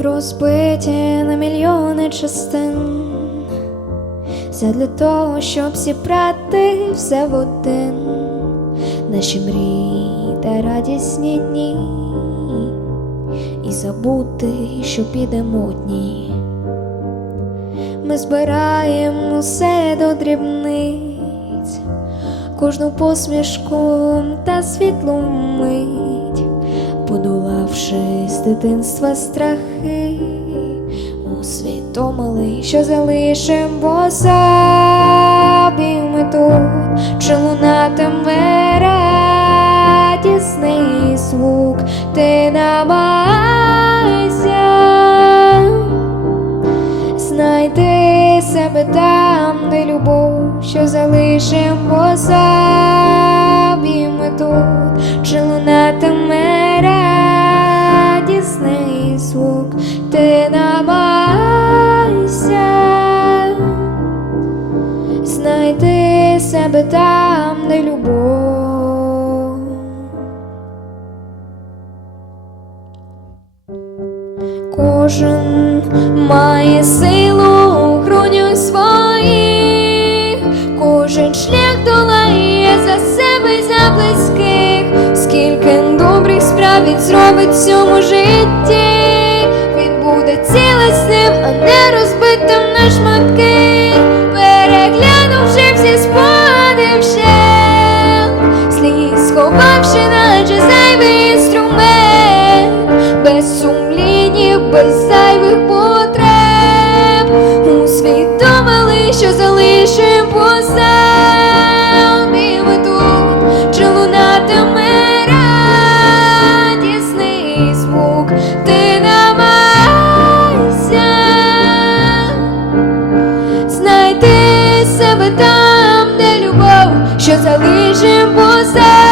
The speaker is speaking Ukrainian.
розбиті на мільйони частин, все для того, щоб зібрати все в один, наші мрії та радісні дні, і забути, що підемо одні. Ми збираємо все до дрібниць, кожну посмішку та світлу мить, подолавши з дитинства страхи, усвідомили, що залишимо собі ми тут, чи лунатиме радісний звук, ти намагайся знайти себе там, де любов, що залишимо собі ми тут, чи лунатиме себе там, де любов, кожен має силу у грудях своїх, кожен шлях долає за себе, за близьких, скільки добрих справ він зробить в цьому житті, він буде цілесним, а не впавши, наче зайвий інструмент, без сумлінів, без зайвих потреб, усвідомили, що залишим позади ми тут, чи лунатиме радісний звук, ти намайся. Знайти себе там, де любов, що залишим позади.